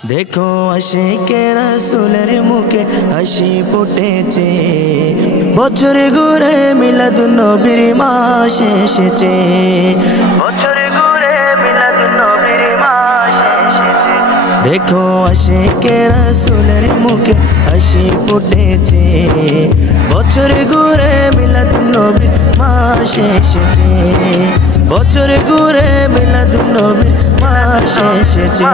देखो आशिके रसूलेर मुखे हासि फुटेছে বছর ঘুরে মিলাদুন নবীর মাস এসেছে বছর ঘুরে মিলাদুন নবীর মাস এসেছে देखो आशिके रसूलेर मुखे हासि फुटेছে বছর ঘুরে মিলাদুন নবীর মাস এসেছে বছর ঘুরে মিলাদুন নবীর মাস এসেছে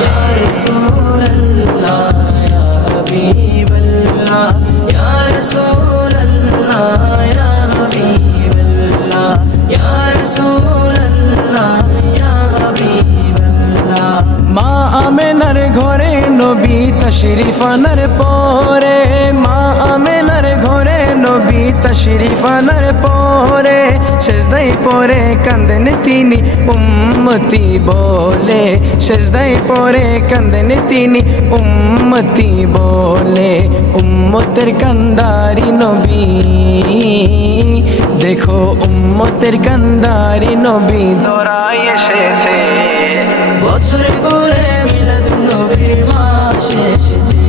ইয়া রাসূলুল্লাহ ইয়া হাবিবাল্লাহ ইয়া রাসূলুল্লাহ ইয়া হাবিবাল্লাহ ইয়া রাসূলুল্লাহ ইয়া হাবিবাল্লাহ মা আমেনার ঘরে নবী তশরিফ আনার পরে মা আমেনার ঘরে নবী তশরিফ আনার পরে সেজদায় পড়ে কাঁদেন তিনি উম্মতি বলে সেজদায় পড়ে কাঁদেন তিনি উম্মতি বলে উম্মতের কান্ডারি নবী দেখো উম্মতের কান্ডারি নবী দৌড়ায় এসেছে বছর ঘুরে মিলাদুন নবীর মাস এসেছে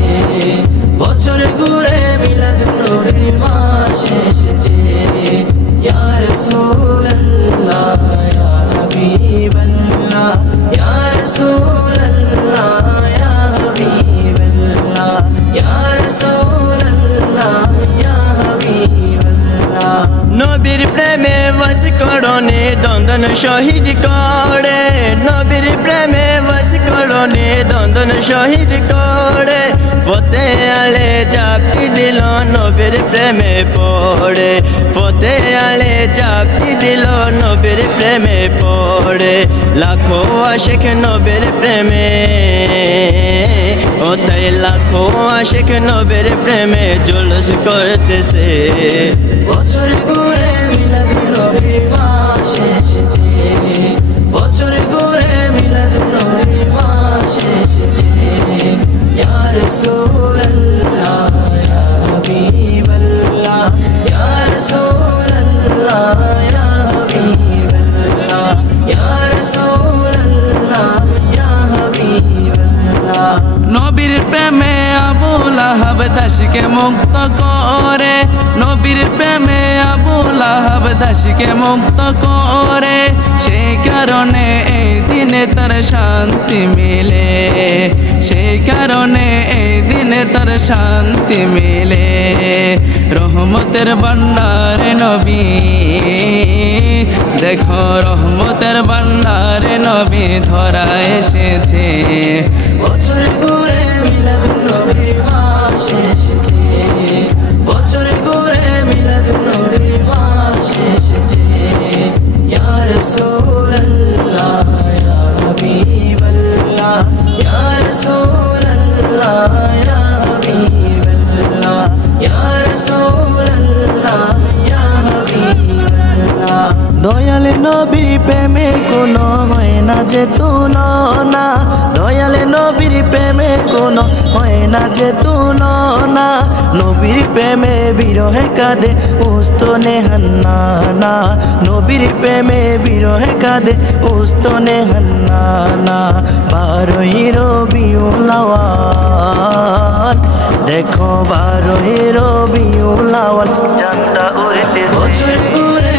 বছর ঘুরে মিলাদুন নবীর মাস এসেছে ইয়া রাসূলুল্লাহ ইয়া হাবিবাল্লাহ ইয়া রাসূলুল্লাহ ইয়া হাবিবাল্লাহ ইয়া রাসূলুল্লাহ ইয়া হাবিবাল্লাহ নবীর প্রেমে বস করনে দন্দন শহীদ করে নবীর প্রেমে বস করনে দন্দন শহীদ করে ফতে আলে চাপটি দিল নবীর প্রেমে পড়ে ফতে আলে চাপটি দিল নবীর প্রেমে পড়ে লাখো আশিক নবীর প্রেমে ও তাই লাখো আশিক নবীর প্রেমে জুলুস করতেছে বছর ঘুরে মিলাদুন নবীর মাস এসেছে বছর ঘুরে মিলাদুন নবীর মাস এসেছে ইয়া রাসূলুল্লাহ ইয়া হাবিবাল্লাহ ইয়া রাসূলুল্লাহ ইয়া হাবিবাল্লাহ ইয়া রাসূলুল্লাহ ইয়া হাবিবাল্লাহ নবীর প্রেমে আবু লাহাব দাসকে মুক্ত করে নবীর প্রেমে আবু লাহাব দাসকে মুক্ত করে সেই কারণে এই দিনে তার শান্তি মিলে সেই কারণে এই দিনে তার শান্তি মিলে রহমতের ভান্ডার নবী দেখো রহমতের ভান্ডার নবী ধরা এসেছে বছর ঘুরে মিলাদুন নবীর মাস এসেছে বছর ঘুরে মিলাদুন নবীর মাস এসেছে ইয়া রাসূলুল্লাহ ইয়া হাবিবাল্লাহ ইয়া রাসূলুল্লাহ ইয়া হাবিবাল্লাহ ইয়া রাসূলুল্লাহ ইয়া হাবিবাল্লাহ দয়াল নবীর প্রেমে কোনো হয় না যে তুলনা দয়াল নবীর প্রেমে কোনো হয় না যে তুলনা নবীর প্রেমে বিরহে কাঁদে উস্তনে হান্নানা নবীর প্রেমে বিরহে কাঁদে উস্তনে হান্নানা 12ই রবিউল আউয়াল দেখো 12ই রবিউল আউয়াল চাঁদটা উড়তে বছর ঘুরে